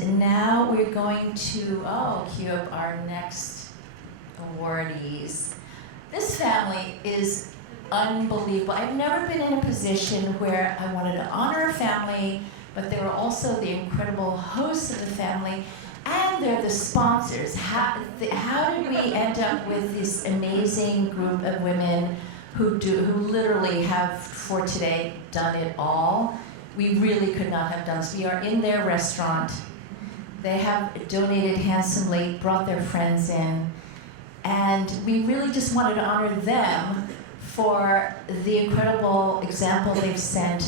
And now we're going to, queue up our next awardees. This family is unbelievable. I've never been in a position where I wanted to honor a family, but they were also the incredible hosts of the family, and they're the sponsors. How did we end up with this amazing group of women who literally have, for today, done it all? We really could not have done this. We are in their restaurant. They have donated handsomely, brought their friends in, and we really just wanted to honor them for the incredible example they've set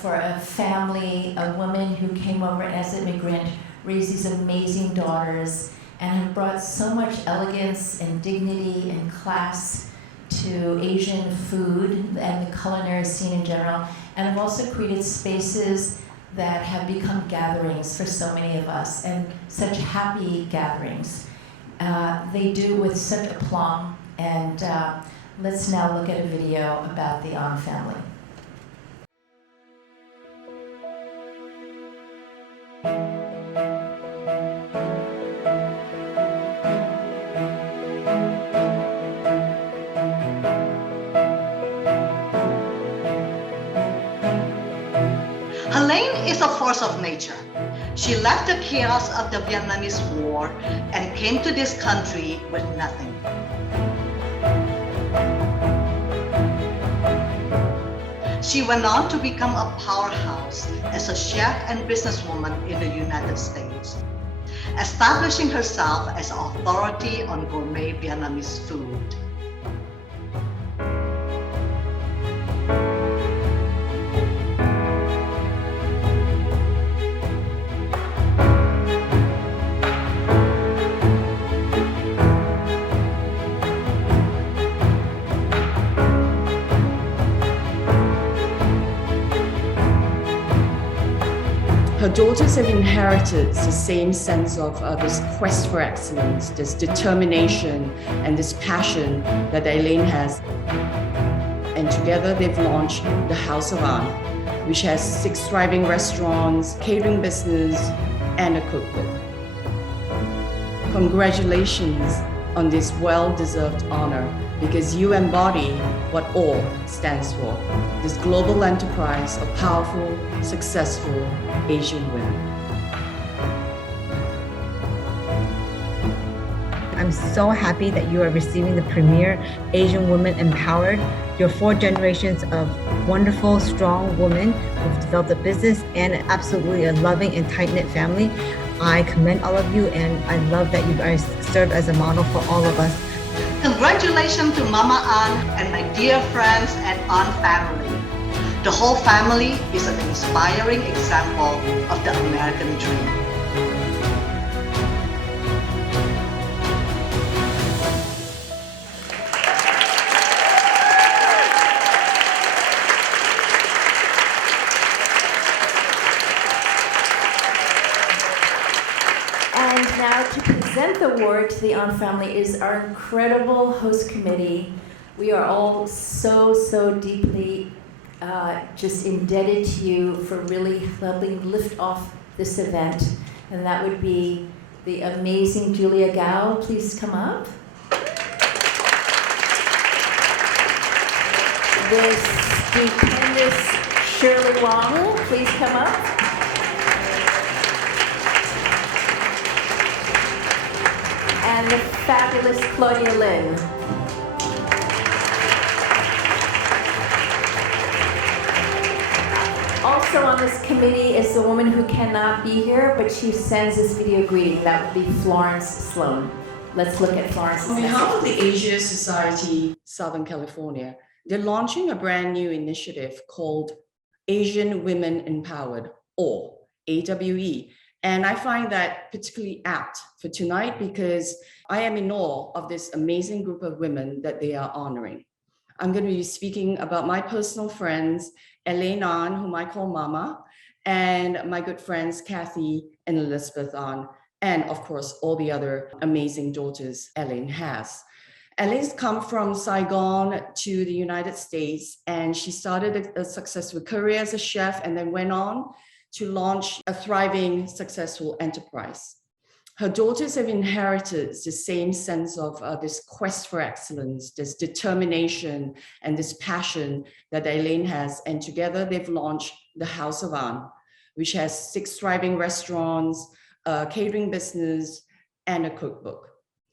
for a family, a woman who came over as an immigrant, raised these amazing daughters, and have brought so much elegance and dignity and class to Asian food and the culinary scene in general, and have also created spaces that have become gatherings for so many of us, and such happy gatherings. They do with such aplomb, and let's now look at a video about the An family. Lin is a force of nature. She left the chaos of the Vietnamese War and came to this country with nothing. She went on to become a powerhouse as a chef and businesswoman in the United States, establishing herself as an authority on gourmet Vietnamese food. Her daughters have inherited the same sense of this quest for excellence, this determination and this passion that Elaine has. And together they've launched the House of An, which has 6 thriving restaurants, catering business, and a cookbook. Congratulations on this well-deserved honor, because you embody what all stands for, this global enterprise of powerful, successful Asian women. I'm so happy that you are receiving the premier Asian Women Empowered. You're 4 generations of wonderful, strong women who've developed a business and absolutely a loving and tight-knit family. I commend all of you, and I love that you guys serve as a model for all of us. Congratulations to Mama An and my dear friends at An family. The whole family is an inspiring example of the American dream. Now to present the award to the An family is our incredible host committee. We are all so deeply just indebted to you for really helping lift off this event. And that would be the amazing Julia Gouw. Please come up. The stupendous Shirley Wang. Please come up. And the fabulous Claudia Lin. Also on this committee is the woman who cannot be here, but she sends this video greeting. That would be Florence Sloan. Let's look at Florence. On behalf of the Asia Society Southern California, they're launching a brand new initiative called Asian Women Empowered, or AWE. And I find that particularly apt for tonight because I am in awe of this amazing group of women that they are honoring. I'm going to be speaking about my personal friends, Elaine An, whom I call Mama, and my good friends, Kathy and Elizabeth An, and of course, all the other amazing daughters Elaine has. Elaine's come from Saigon to the United States, and she started a successful career as a chef and then went on to launch a thriving, successful enterprise. Her daughters have inherited the same sense of this quest for excellence, this determination, and this passion that Elaine has. And together they've launched the House of An, which has 6 thriving restaurants, a catering business, and a cookbook.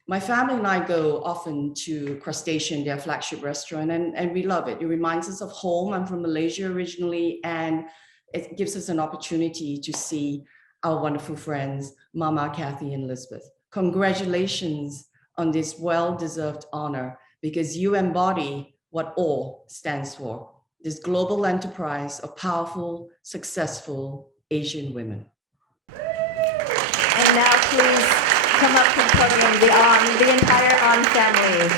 My family and I go often to Crustacean, their flagship restaurant, and we love it. It reminds us of home. I'm from Malaysia originally, and it gives us an opportunity to see our wonderful friends, Mama, Kathy, and Elizabeth. Congratulations on this well-deserved honor, because you embody what ALL stands for, this global enterprise of powerful, successful Asian women. And now please come up to the podium, the entire An family.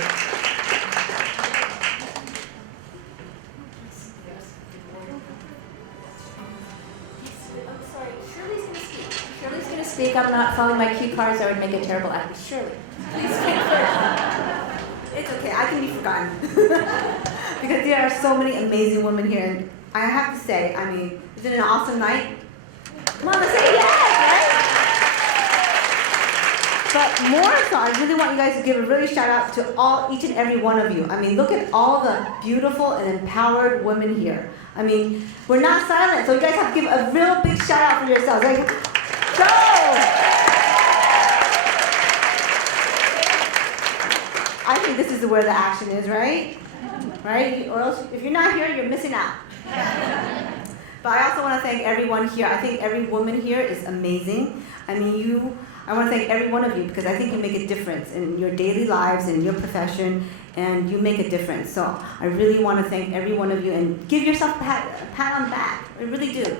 Speak. I'm not following my cue cards. I would make a terrible actress. Shirley, please speak first. It's okay, I can be forgotten. Because there are so many amazing women here. And I have to say, I mean, is it an awesome night? Come on, let's say yes, right? But more so, I really want you guys to give a really shout out to each and every one of you. I mean, look at all the beautiful and empowered women here. I mean, we're not silent, so you guys have to give a real big shout out for yourselves. Like, go! I think this is where the action is, right? Right? Or else, if you're not here, you're missing out. But I also want to thank everyone here. I think every woman here is amazing. I mean, I want to thank every one of you, because I think you make a difference in your daily lives, in your profession, and you make a difference. So I really want to thank every one of you and give yourself a pat on the back. I really do.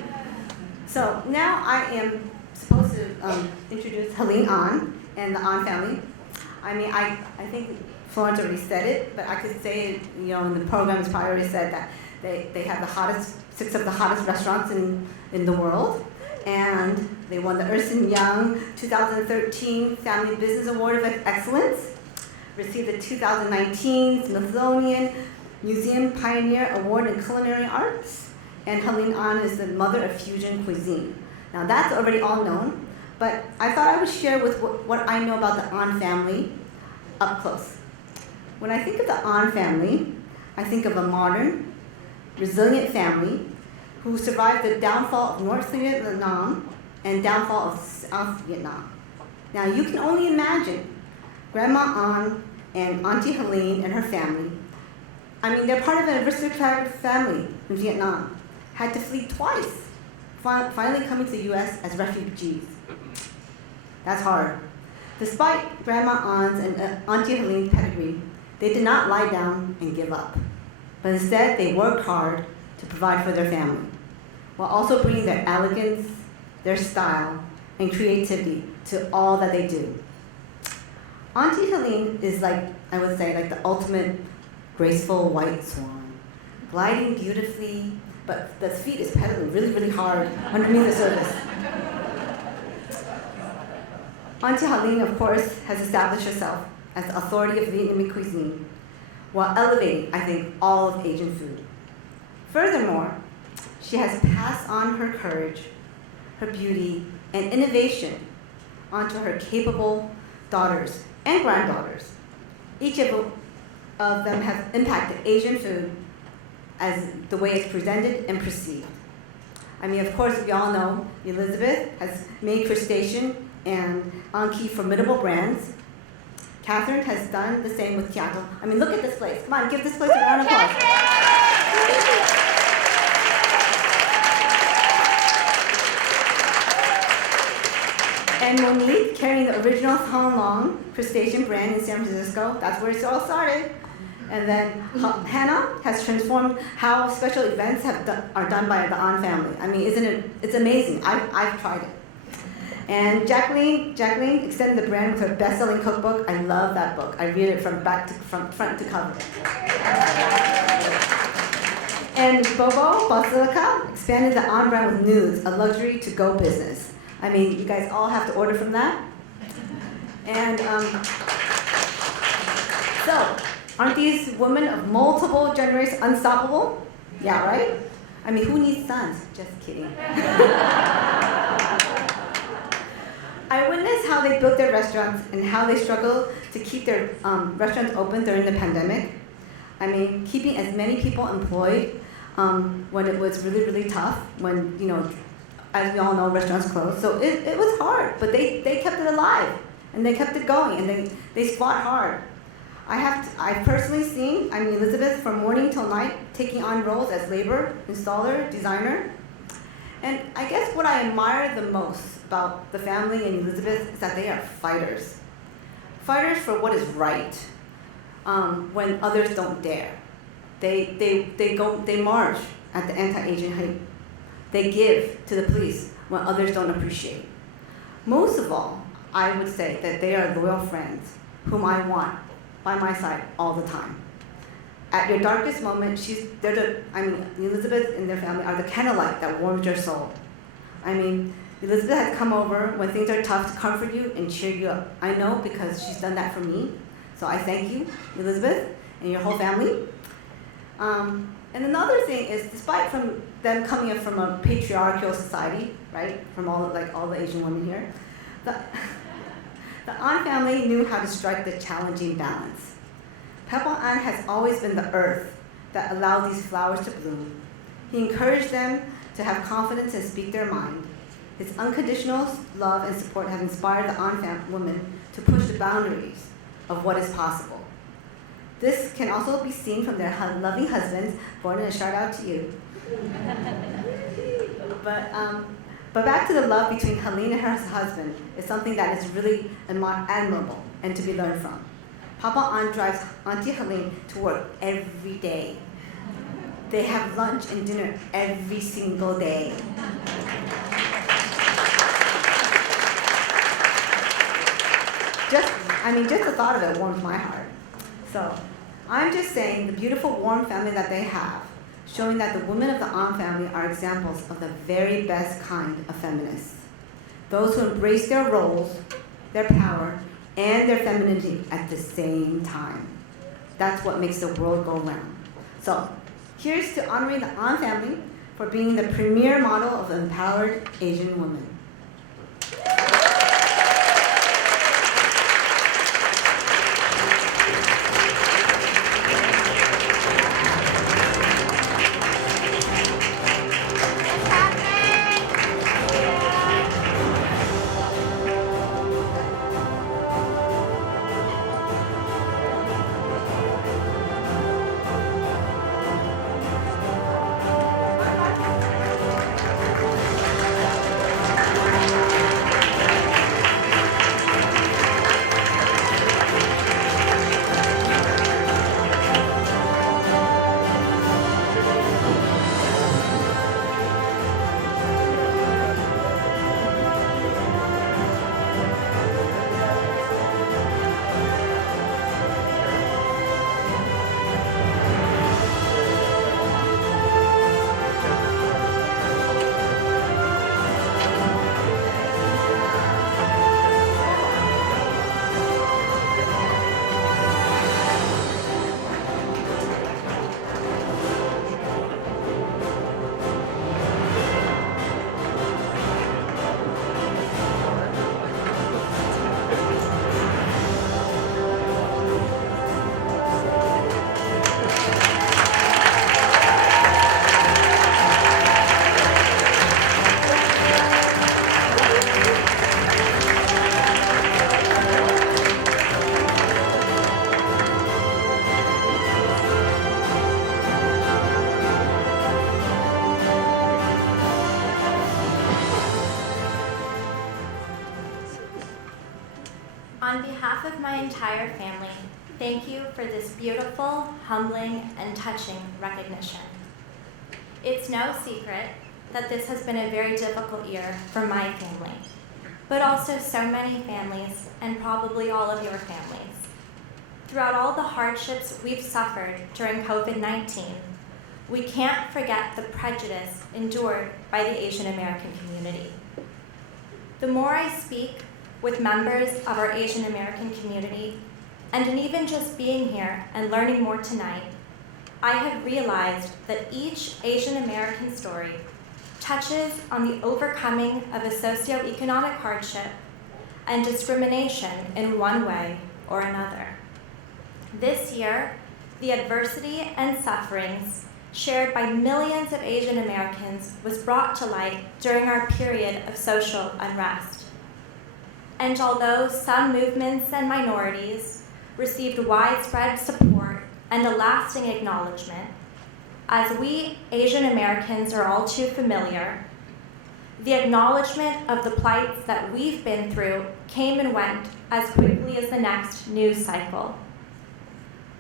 So now I am supposed to introduce Helene An and the An family. I mean, I think Florence already said it, but I could say it, you know, in the program it's probably already said that they have the hottest, 6 of the hottest restaurants in the world. And they won the Ernst & Young 2013 Family Business Award of Excellence, received the 2019 Smithsonian Museum Pioneer Award in Culinary Arts, and Helene An is the mother of fusion cuisine. Now that's already all known, but I thought I would share with what I know about the An family up close. When I think of the An family, I think of a modern, resilient family who survived the downfall of North Vietnam and downfall of South Vietnam. Now you can only imagine Grandma An and Auntie Helene and her family. I mean, they're part of an aristocratic family in Vietnam, had to flee twice, finally coming to the US as refugees. That's hard. Despite Grandma An's and Auntie Helene's pedigree, they did not lie down and give up, but instead they worked hard to provide for their family, while also bringing their elegance, their style, and creativity to all that they do. Auntie Helene is like, I would say, like the ultimate graceful white swan, gliding beautifully, but the feet is pedaling really, really hard underneath the surface. Auntie Helene, of course, has established herself as the authority of Vietnamese cuisine, while elevating, I think, all of Asian food. Furthermore, she has passed on her courage, her beauty, and innovation onto her capable daughters and granddaughters. Each of them have impacted Asian food as the way it's presented and perceived. I mean, of course, we all know Elizabeth has made Crustacean and Anki formidable brands. Catherine has done the same with Tiago. I mean, look at this place. Come on, give this place a round of applause. And Monique, carrying the original Hong Long Crustacean brand in San Francisco. That's where it all started. And then Hannah has transformed how special events are done by the An family. I mean, isn't it? It's amazing. I've tried it. And Jacqueline extended the brand with her best-selling cookbook. I love that book. I read it from front to cover. And Bobo Basilica expanded the An brand with Nudes, a luxury to-go business. I mean, you guys all have to order from that. And so, aren't these women of multiple generations unstoppable? Yeah, right? I mean, who needs sons? Just kidding. I witnessed how they built their restaurants and how they struggled to keep their restaurants open during the pandemic. I mean, keeping as many people employed when it was really, really tough, when, you know, as we all know, restaurants closed. So it was hard, but they kept it alive, and they kept it going, and they fought hard. I've personally seen, I mean, Elizabeth from morning till night taking on roles as labor, installer, designer. And I guess what I admire the most about the family and Elizabeth is that they are fighters. Fighters for what is right when others don't dare. They march at the anti-Asian hate. They give to the police when others don't appreciate. Most of all, I would say that they are loyal friends whom I want by my side all the time. At your darkest moment, Elizabeth and their family are the candlelight that warms your soul. I mean, Elizabeth has come over when things are tough to comfort you and cheer you up. I know because she's done that for me. So I thank you, Elizabeth, and your whole family. And another thing is, despite from them coming in from a patriarchal society, right, from all the Asian women here, the An family knew how to strike the challenging balance. Papa An has always been the earth that allowed these flowers to bloom. He encouraged them to have confidence and speak their mind. His unconditional love and support have inspired the An women to push the boundaries of what is possible. This can also be seen from their loving husbands. Gordon, a shout out to you. But back to the love between Helene and her husband is something that is really admirable and to be learned from. Papa An drives Auntie Helene to work every day. They have lunch and dinner every single day. Just the thought of it warms my heart. So I'm just saying the beautiful, warm family that they have, showing that the women of the An family are examples of the very best kind of feminists. Those who embrace their roles, their power, and their femininity at the same time. That's what makes the world go round. So here's to honoring the An family for being the premier model of empowered Asian women. On behalf of my entire family, thank you for this beautiful, humbling, and touching recognition. It's no secret that this has been a very difficult year for my family, but also so many families, and probably all of your families. Throughout all the hardships we've suffered during COVID-19, we can't forget the prejudice endured by the Asian American community. The more I speak with members of our Asian American community, and in even just being here and learning more tonight, I have realized that each Asian American story touches on the overcoming of a socioeconomic hardship and discrimination in one way or another. This year, the adversity and sufferings shared by millions of Asian Americans was brought to light during our period of social unrest. And although some movements and minorities received widespread support and a lasting acknowledgement, as we Asian Americans are all too familiar, the acknowledgement of the plights that we've been through came and went as quickly as the next news cycle.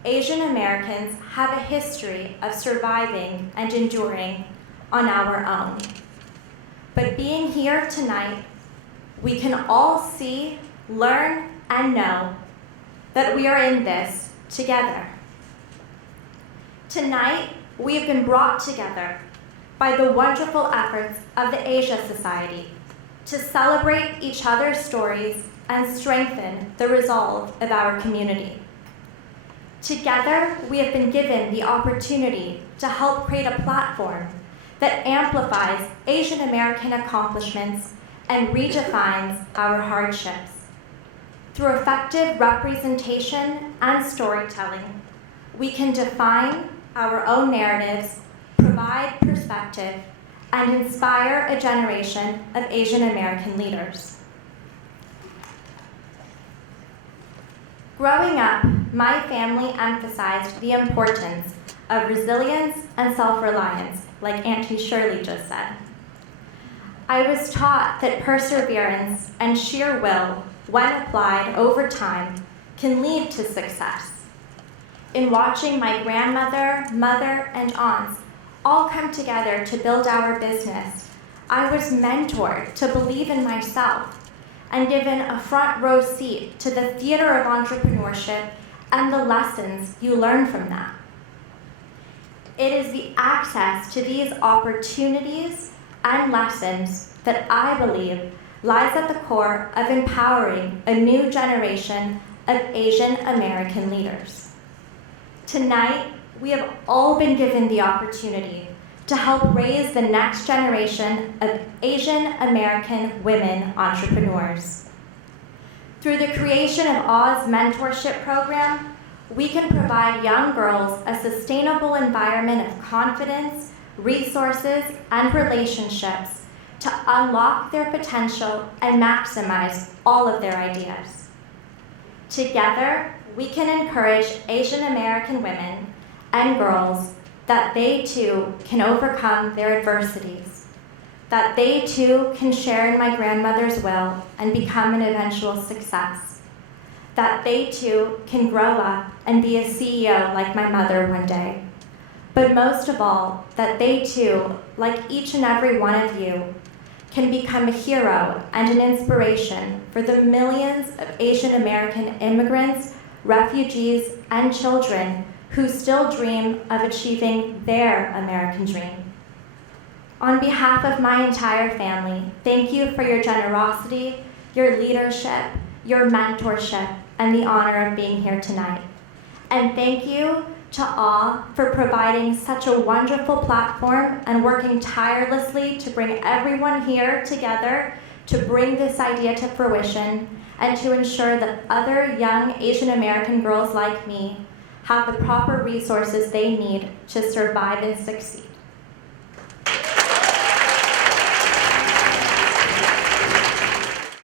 Asian Americans have a history of surviving and enduring on our own. But being here tonight, we can all see, learn, and know that we are in this together. Tonight, we have been brought together by the wonderful efforts of the Asia Society to celebrate each other's stories and strengthen the resolve of our community. Together, we have been given the opportunity to help create a platform that amplifies Asian American accomplishments and redefines our hardships. Through effective representation and storytelling, we can define our own narratives, provide perspective, and inspire a generation of Asian American leaders. Growing up, my family emphasized the importance of resilience and self-reliance, like Auntie Shirley just said. I was taught that perseverance and sheer will, when applied over time, can lead to success. In watching my grandmother, mother, and aunts all come together to build our business, I was mentored to believe in myself and given a front row seat to the theater of entrepreneurship and the lessons you learn from that. It is the access to these opportunities and lessons that I believe lies at the core of empowering a new generation of Asian American leaders. Tonight, we have all been given the opportunity to help raise the next generation of Asian American women entrepreneurs. Through the creation of Oz Mentorship Program, we can provide young girls a sustainable environment of confidence, resources, and relationships to unlock their potential and maximize all of their ideas. Together, we can encourage Asian American women and girls that they too can overcome their adversities, that they too can share in my grandmother's will and become an eventual success, that they too can grow up and be a CEO like my mother one day. But most of all, that they too, like each and every one of you, can become a hero and an inspiration for the millions of Asian American immigrants, refugees, and children who still dream of achieving their American dream. On behalf of my entire family, thank you for your generosity, your leadership, your mentorship, and the honor of being here tonight. And thank you to all for providing such a wonderful platform and working tirelessly to bring everyone here together to bring this idea to fruition and to ensure that other young Asian American girls like me have the proper resources they need to survive and succeed.